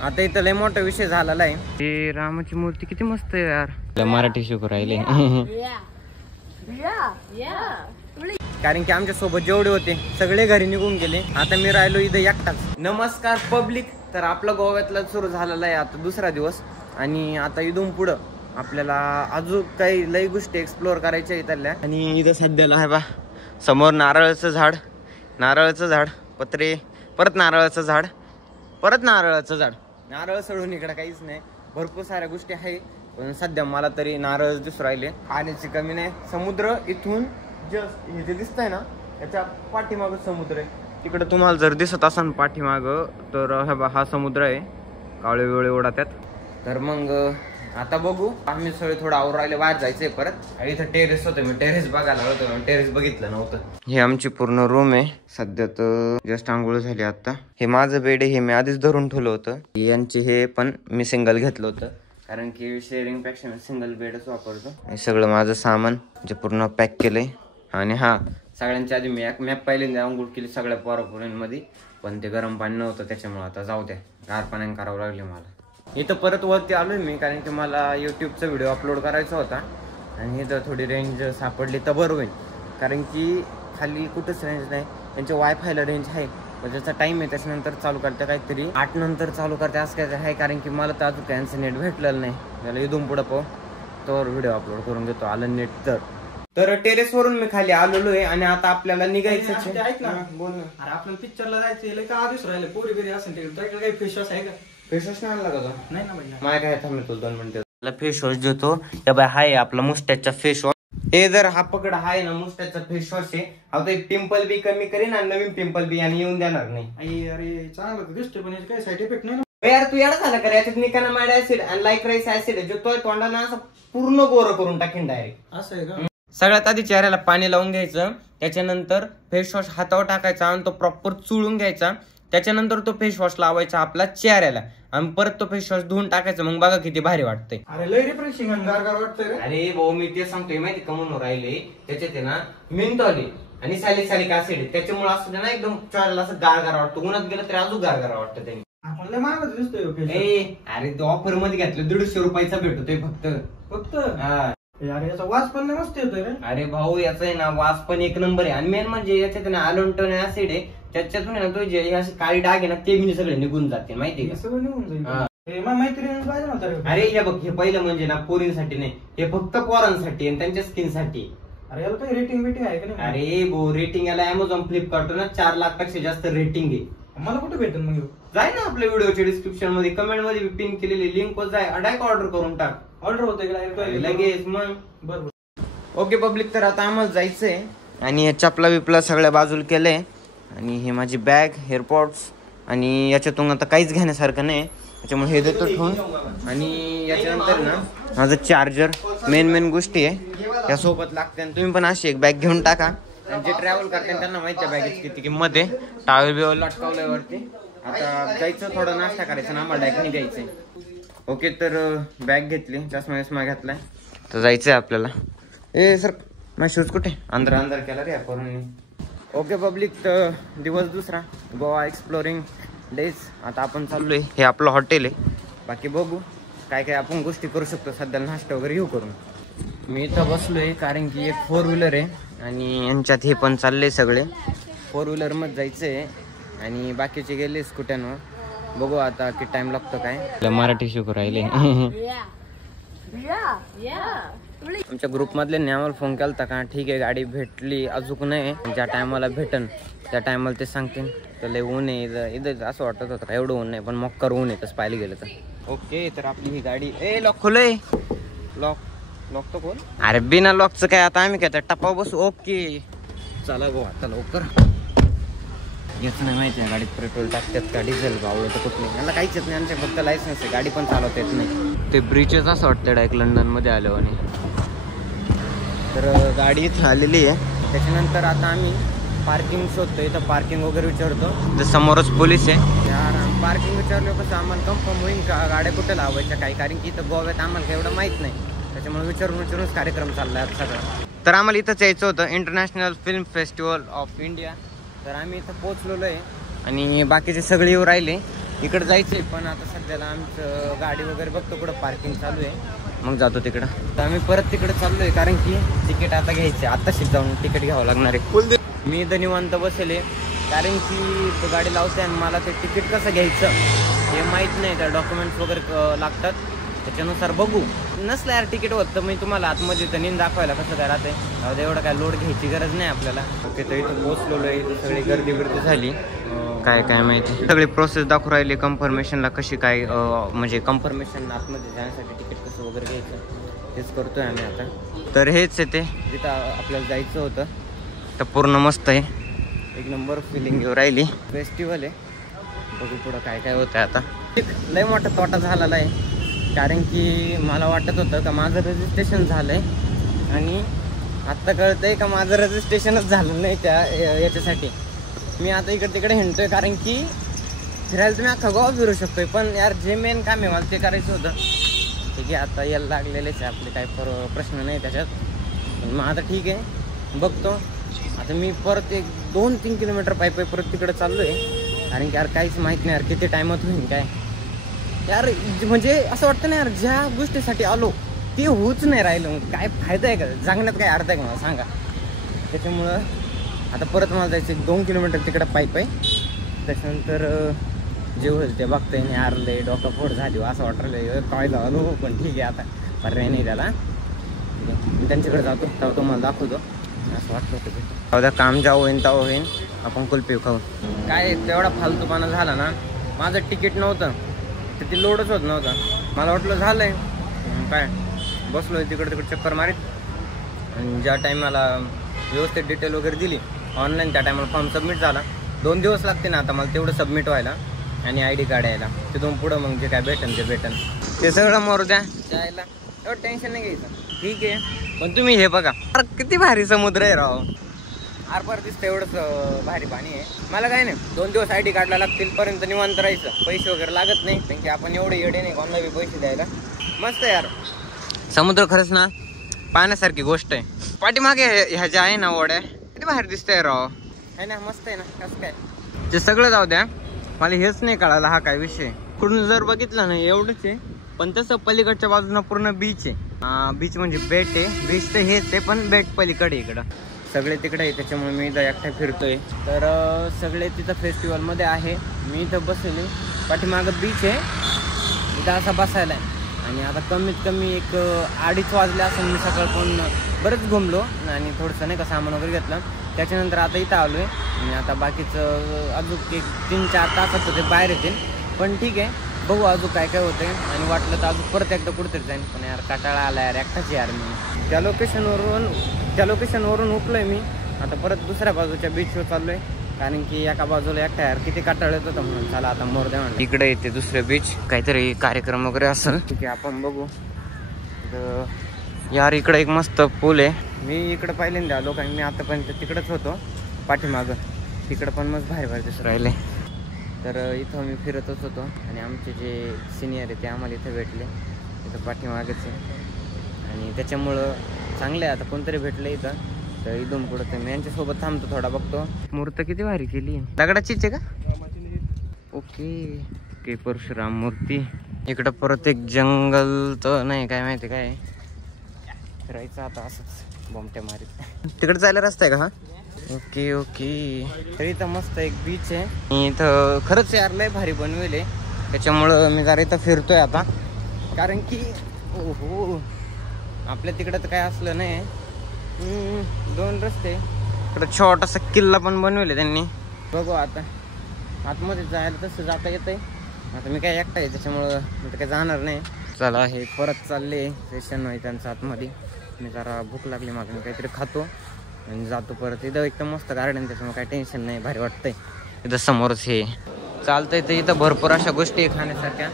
आता इथं लय मोठा विषय झालेला आहे. हे रामाची मूर्ती किती मस्त आहे यार. मराठी शिकू राहिले कारण की आमच्या सोबत जेवढे होते सगळे घरी निघून गेले. आता मी राहिलो इथं एकटाच. नमस्कार पब्लिक. तर आपलं गोव्यातला सुरू झालेला आहे आता दुसरा दिवस आणि आता इथून पुढं आपल्याला अजून काही लई गोष्टी एक्सप्लोअर करायच्या इथल्या. आणि इथं सध्याला आहे बा समोर नारळाचं झाड, पत्रे, परत नारळाचं झाड, परत नारळाचं झाड. नारळ सोडून इकडे काहीच नाही. भरपूर साऱ्या गोष्टी आहे पण सध्या मला तरी नारळ दिसून राहिले. पाण्याची कमी नाही. समुद्र इथून जस्ट हे जे दिसतंय ना याच्या पाठीमागं समुद्र आहे. तिकडे तुम्हाला जर दिसत असेल पाठीमागं तर हा समुद्र आहे. कावळे वेळे उडतात. तर मग आता बघू. आम्ही सगळे थोडं आवर राहिले. बाहेर जायचंय परत. इथं टेरेस होतं. मी टेरेस बघायला होतो. टेरेस बघितलं नव्हतं. हे आमची पूर्ण रूम आहे. सध्या तर जस्ट आंघोळ झाली आता. हे माझं बेड आहे. हे मी आधीच धरून ठेवलं होतं. यांची हे पण मी सिंगल घेतलं होतं कारण की शेअरिंग पेक्षा मी सिंगल बेडच वापरतो. हे सगळं माझं सामान जे पूर्ण पॅक केलंय. आणि हा सगळ्यांच्या आधी मी मॅप पहिल्यांदा आंघोळ केली सगळ्या पोरापोरांमध्ये पण ते गरम पाणी नव्हतं त्याच्यामुळे आता जाऊ द्या. गार पाण्याने करावं लागले मला. इथं परत वरती आलोय मी कारण की मला यूट्यूबचा व्हिडिओ अपलोड करायचा होता आणि इथं थोडी रेंज सापडली तर बरं होईल कारण की खाली कुठंच रेंज नाही. त्यांच्या वायफायला रेंज आहे पण ज्याचा टाईम आहे त्याच्यानंतर चालू करते. काहीतरी 8 नंतर चालू करते असं काय आहे कारण की मला तर अजून त्यांचं नेट भेटलेलं नाही. त्याला इथून पुढं पाहू तर व्हिडिओ अपलोड करून घेतो आलं नेट तर टेरेस वरून मी खाली आलेलो आहे आणि आता आपल्याला निघायचं. ऐक ना बोल ना. अरे आपल्याला पिक्चरला जायचं का आधीच राहिले पोरी बिरी असेल तिकडे काही फेस वॉश आहे का? फेस वॉश नाही आणला का तो? नाही ना भैया. माय काय थांबतो 2 मिनिटं. फेस वॉश देतो या बाय. हाय आपला मुस्टॅचचा फेस वॉश. हे जर हा पकड हाय ना मुस्टॅचचा फेस वॉश आहे. आता एक पिंपल बी कमी करीन आणि नवीन पिंपल बी आणि येऊन देणार नाही. अरे चांगलं दिसतोय पण काही साईड इफेक्ट नाही ना यार. तू यार झाला का याच्यात निकानामाइड ऍसिड आणि लायक्राइस ऍसिड जो तो तोंडाला असं पूर्ण गोरं करून टाकेन डायरेक्ट. असं आहे का? सगळ्यात आधी चेहऱ्याला पाणी लावून घ्यायचं. त्याच्यानंतर फेस वॉश हातावर टाकायचा आणि तो प्रॉपर चुळून घ्यायचा. त्याच्यानंतर तो फेस वॉश लावायचा आपला चेहऱ्याला आणि परत तो फेस वॉश धुवून टाकायचा. मग बघा किती भारी वाटतंय. अरे लय रिफ्रेशिंग आणि गारगार वाटतंय. अरे भाऊ मी ते सांगतोय माहिती कमून राहिले त्याच्यात आहे ना मिंटॉली आणि सॅलिसालिक ऍसिड त्याच्यामुळे असं ना एकदम चेहऱ्याला असं गारगार वाटतं. उन्हात गेलं तरी अजून गारगार वाटतं त्यांनी. आपण लय महागच दिसतोय. अरे तो ऑफर मध्ये घेतलं 150 रुपयाचा भेटतोय फक्त. अरे याचा वास पण मस्त येतोय रे. अरे भाऊ याचा आहे ना वास पण एक नंबर आहे आणि मेन म्हणजे याच्यात ना अलोंटोन ऍसिड आहे. त्याच्यातून आहे ना तो जे अशी काळी डाग आहे ना ते बी सगळे निघून जाते माहिती आहे सगळं निघून जाईल. मैत्रिणी पाहिजे ना. अरे हे बघ हे पहिलं म्हणजे ना पोरींसाठी नाही हे फक्त पोरांसाठी आणि त्यांच्या स्किन साठी. अरे याला काही रेटिंग बिटिंग आहे का नाही? अरे भाऊ रेटिंग याला अमेझॉन फ्लिपकार्ट ना 4 लाख पेक्षा जास्त रेटिंग आहे. मला कुठे भेटेल मग? जाय ना आपल्या व्हिडिओच्या डिस्क्रिप्शन मध्ये कमेंट मध्ये पिन केलेली लिंक वर जाय डायरेक्ट ऑर्डर करून टाक. ऑर्डर होते लगेच मग. बरोबर. ओके पब्लिक तर आता आम्हाला जायचंय आणि या चपला बिपला सगळ्या बाजूला केलंय आणि हे माझी बॅग एअरपॉड्स आणि याच्यातून आता काहीच घेण्यासारखं नाही त्याच्यामुळे हे देतो ठेवून. आणि याच्यानंतर ना माझं चार्जर मेन गोष्टी आहे यासोबत लागते. आणि तुम्ही पण अशी एक बॅग घेऊन टाका. आणि जे ट्रॅव्हल करते त्यांना माहिती आहे बॅगेची किती किंमत आहे. टावेल बिवेल लटकावलंय वरती. आता जायचं थोडा नाश्ता करायचा ना आम्हाला डायरेक्ट निघायचंय. ओके तर बॅग घेतली चष्मा घेतलाय तर जायचंय आपल्याला. सर माझा शूज कुठे? अंदर केला रे आपण. ओके पब्लिक तर दिवस दुसरा गोवा एक्सप्लोरिंग डेज. आता आपण चाललोय. हे आपलं हॉटेल आहे. बाकी बघू काय आपण गोष्टी करू शकतो. सध्या नाश्ता वगैरे घेऊ करून. मी इथं बसलोय कारण की एक 4 व्हीलर आहे आणि यांच्यात हे पण चालले सगळे 4 व्हीलर मध्ये जायचंय आणि बाकीचे गेले स्कूट्यांवर. बघू आता किती टाइम लागतो काय. मराठी शिकू राहिले. आमच्या ग्रुप मधल्यांनी आम्हाला फोन केला का ठीक आहे गाडी भेटली अजून नाही ज्या टायमाला भेटन त्या टायमाला ते सांगतील. तर लय ऊन आहे इथं असं वाटत होतं एवढं ऊन नाही पण मक्कर ऊन आहे तसं पाहायला गेलं तर. ओके तर आपली ही गाडी लॉक खोलय. लॉक तो खोल. अरे बिना लॉकचं काय आता आम्ही काय टप्पा बसू. ओके चला गो आता लवकर. येत नाही माहिती आहे गाडीत पेट्रोल टाकतात का डिझेल बावळं तर कुठलं यांना काहीच येत नाही. आमच्या फक्त लायसन्स आहे गाडी पण चालवता येत नाही. ते ब्रिजेस असं वाटतं डायरेक्ट लंडन मध्ये आलो. आणि तर गाडी इथं आलेली आहे. त्याच्यानंतर आता आम्ही पार्किंग शोधतो. इथं पार्किंग वगैरे विचारतो. तर समोरच पोलीस आहे यार. पार्किंग विचारलं कसं आम्हाला कन्फर्म होईल का गाड्या कुठे लावायच्या काही कारण की इथं गोव्यात आम्हाला एवढं माहित नाही त्याच्यामुळे विचारूनच कार्यक्रम चाललाय सगळं. तर आम्हाला इथंच यायचं होतं international film festival of India. तर आम्ही इथं पोहोचलेलो आहे आणि बाकीचे सगळे येऊ राहिले इकडे जायचंय पण आता सध्याला आमचं गाडी वगैरे बघतो कुठं पार्किंग चालू आहे, मग जातो तिकडं. तर आम्ही परत तिकडे चाललोय कारण की तिकीट आता घ्यायचं, आत्ताशीच जाऊन तिकीट घ्यावं लागणार आहे. मी इथं निवांत बसले कारण की तो गाडी लावते आणि मला ते तिकीट कसं घ्यायचं हे माहीत नाही. त्या डॉक्युमेंट्स वगैरे लागतात, त्याच्यानुसार बघू. नसलं यार तिकीट होत तर मी तुम्हाला आतमध्ये तर नेऊन दाखवायला कसं काय राहते. एवढं काय लोड घ्यायची गरज नाही आपल्याला. ओके, तर इथं पोचलेलो आहे. इथं सगळी गर्दी बिर्दी झाली, काय माहिती सगळी प्रोसेस दाखवू राहिली. कन्फर्मेशनला कशी काय म्हणजे कन्फर्मेशन आतमध्ये जाण्यासाठी तिकीट कसं वगैरे घ्यायचं तेच करतोय आम्ही आता. तर हेच आहे ते जिथं आपल्याला जायचं होतं. तर पूर्ण मस्त आहे, एक नंबर फिलिंग घेऊ राहिली. फेस्टिवल आहे, बघू पुढं काय काय होतं आता. लय मोठा तोटा झालेला आहे कारण की मला वाटत होतं का माझं रजिस्ट्रेशन झालं आहे आणि आत्ता कळतं आहे का माझं रजिस्ट्रेशनच झालं नाही त्या याच्यासाठी. मी आता इकडे तिकडे हिंडतोय कारण की फिरायला तुम्ही अख्खा गोवा फिरू शकतोय, पण यार जे मेन काम आहे मला ते करायचं होतं. ठीक आहे, आता यायला लागलेलेच आहे आपले, काही प्रश्न नाही त्याच्यात. पण मग आता ठीक आहे, बघतो. आता मी परत 1-2-3 किलोमीटर पायी परत तिकडे चाललो आहे कारण की यार काहीच माहीत नाही यार किती टायमात होईल काय यार. म्हणजे असं वाटतं ना यार, ज्या गोष्टीसाठी आलो ते होऊच नाही राहिलं, काय फायदा आहे का जगण्यात, काय अर्थ आहे का मला सांगा. त्याच्यामुळं आता परत मला जायचं 2 किलोमीटर तिकडं पायी. त्याच्यानंतर जे होईल ते बघता येईल. यार लय डोकं फोड झाली असं वाटलं काय झालो, पण ठीक आहे आता पर्याय नाही त्याला. मी त्यांच्याकडे जातो तेव्हा तुम्हाला दाखवतो. असं वाटलं होतं उद्या काम जावं होईन तेव्हा होईन आपण कुल्फी खाऊ. काय तेवढा फालतूपणा झाला ना, माझं तिकीट नव्हतं तर ते लोडच होत नव्हतं. मला वाटलं झालंय काय, बसलो तिकडे चक्कर मारीत आणि ज्या टायमाला व्यवस्थित डिटेल वगैरे दिली ऑनलाईन त्या टायमाला फॉर्म सबमिट झाला. 2 दिवस लागते ना आता मला तेवढं सबमिट व्हायला आणि ID कार्ड यायला. तिथून पुढं मग जे काय भेटेल ते भेटेल, ते सगळं मारू द्या जायला, एवढं टेन्शन नाही घ्यायचं. ठीक आहे, पण तुम्ही हे बघा किती भारी समुद्र आहे राव. आरपार दिसतं एवढंच भारी पाणी आहे. मला काय नाही, 2 दिवस ID कार्डला लागतील पर्यंत निवांत राहायचं, पैसे वगैरे लागत नाही कारण की आपण एवढे येडे नाही कोणाला बी पैसे द्यायला. मस्त यार समुद्र, खरंच ना पाहण्यासारखी गोष्ट आहे. पाठीमागे ह्या ज्या आहे ना ओढ्या, किती बाहेर दिसतंय राव, आहे ना, मस्त आहे ना. कसं काय ते सगळं जाऊ द्या, मला हेच नाही कळालं हा काय विषय. कुठून जर बघितलं ना एवढंच आहे, पण तसं पलीकडच्या बाजूला पूर्ण बीच आहे. बीच म्हणजे बेट आहे, बीच तर हेच आहे पण बेट पलीकडे इकडं सगळे तिकडे आहे. त्याच्यामुळे मी इथं एकटा फिरतोय. तर सगळे तिथं फेस्टिवलमध्ये आहे. मी इथं बसले, पाठीमागं बीच आहे, इथं असा बसायला आहे. आणि आता कमीत कमी 2:30 वाजले असं. मी सकाळपासून बरंच घुमलो आणि थोडंसं नाही का सामान वगैरे घेतलं. त्याच्यानंतर आता इथं आलो आहे आणि आता बाकीचं अजून 3-4 तासात ते बाहेर येतील. पण ठीक आहे, बघू अजून काय काय होतं आहे. आणि वाटलं तर अजून परत एकदा कुठेतरी जाईन. पण यार काटाळा आला यार, एकटाच यार मी. त्या लोकेशनवरून उठलो आहे मी. आता परत दुसऱ्या बाजूच्या बीचवर चाललो आहे कारण की एका बाजूला एकटा यार किती काटाळ येत होतं म्हणून चला आता मोर द्या म्हणलं. इकडे येते दुसरे बीच, काहीतरी कार्यक्रम वगैरे असेल. ठीक आहे, आपण बघू. यार इकडे एक मस्त पूल आहे. मी इकडं पहिल्यांदा आलो कारण मी आतापर्यंत तिकडंच होतो पाठीमागं. तिकडं पण मस्त भारी दिसून राहिले. तर इथं मी फिरतच होतो आणि आमचे जे सिनियर आहे ते आम्हाला इथं भेटले. इथं पाठीमागच आहे आणि त्याच्यामुळं चांगलं आहे. आता कोणतरी भेटलं इथं, तर इथून पुढं तर मी यांच्यासोबत थांबतो, थोडा बघतो. मूर्त किती भारी केली, दगडाचीच आहे का? ओके, परशुराम मूर्ती. इकडं परत एक जंगल तर नाही, काय माहिती काय फिरायचं आता असंच बोमट्या मारीत. तिकडे जायला रस्ता आहे का हा? ओके. तर इथं मस्त एक बीच आहे. इथं खरंच यार लय भारी बनवेल, त्याच्यामुळं मी जरा इथं फिरतोय आता कारण की हो आपल्या तिकडं तर काय असलं नाही. 2 रस्ते, इकडं छोटासा किल्ला पण बनवले त्यांनी. बघू आता आतमध्ये जायला तसं जाता येतंय. आता मी काय एकटा आहे त्याच्यामुळं मी तर काय जाणार नाही. चला हे परत चालले सेशन आहे त्यांचं आतमध्ये. मी जरा भूक लागली माझं, मी काहीतरी खातो आणि जातो परत. इथं एकदम मस्त गार्डन, त्याच्यामुळे काही टेन्शन नाही, भारी वाटतंय. इथं समोरच हे चालतंय. तर इथं भरपूर अशा गोष्टी आहे खाण्यासारख्या,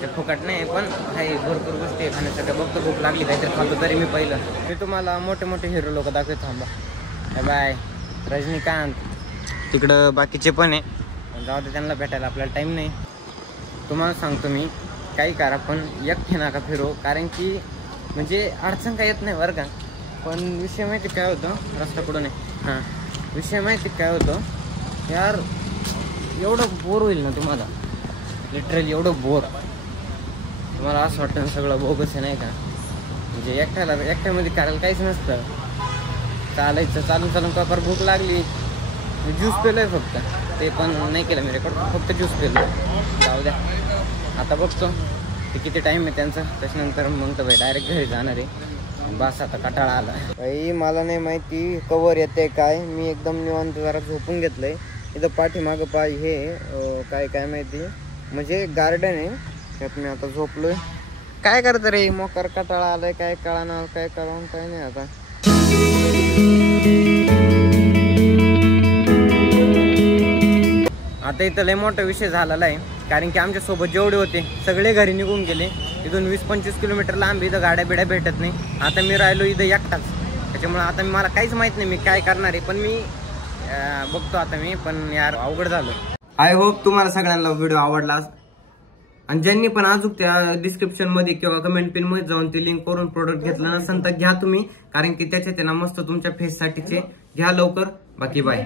ते फुकट नाही पण काही भरपूर गोष्टी आहे खाण्यासारख्या. बघतो भूक लागली काहीतरी खातो तरी मी पहिलं. मी तुम्हाला मोठे मोठे हिरो लोक दाखवतो, थांबा. बाय रजनीकांत, तिकडं बाकीचे पण आहे, जाऊ दे त्यांना भेटायला आपल्याला टाईम नाही. तुम्हाला सांगतो मी काही करा पण एकटे नका फिरो कारण की म्हणजे अडचण काय येत नाही बरं का. पण विषय माहिती काय होतं, रस्ता कुठं नाही. हां, विषय माहिती काय होतं यार, एवढं बोर होईल ना तुम्हाला. लिटरली एवढं बोर. मला असं वाटतं सगळं बोगस आहे नाही का. म्हणजे एकट्यामध्ये करायला काहीच नसतं. चालायचं चालून चालून प्रॉपर भूक लागली. ज्यूस पेलोय फक्त, ते पण नाही केलं मी रेकॉर्ड, फक्त ज्यूस पेलो. जाऊ द्या आता बघतो ते किती टाईम आहे त्यांचा, त्याच्यानंतर मग तर भाई डायरेक्ट घरी जाणार आहे. बस आता कंटाळा आला भाई. मला नाही माहिती कवर येते काय. मी एकदम निवांत जरा झोपून घेतलंय. इथं पाठीमागं पाय हे काय माहिती, म्हणजे गार्डन आहे त्यात मी आता झोपलोय. काय करतं रे मोकार, कंटाळा आलाय काय कळणार, काय कळवून काय नाही आता. आता इथं लय मोठा विषय झालेला आहे, कारण की आमच्या सोबत जेवढे होते सगळे घरी निघून गेले. इथून 20-25 किलोमीटर लांब, इथं गाड्या बिड्या भेटत नाही. आता मी राहिलो इथं एकटाच, त्याच्यामुळे आता मला काहीच माहित नाही मी काय करणार आहे. पण मी बघतो आता मी, पण यार अवघड झालं. आय होप तुम्हाला सगळ्यांना व्हिडिओ आवडला, आणि ज्यांनी पण अजून त्या डिस्क्रिप्शन मध्ये किंवा कमेंट पिन मध्ये जाऊन ते लिंक करून प्रोडक्ट घेतलं नसेल तर घ्या तुम्ही, कारण की त्याच्यात ना मस्त तुमच्या फेस साठीचे घ्या लवकर. बाकी बाय.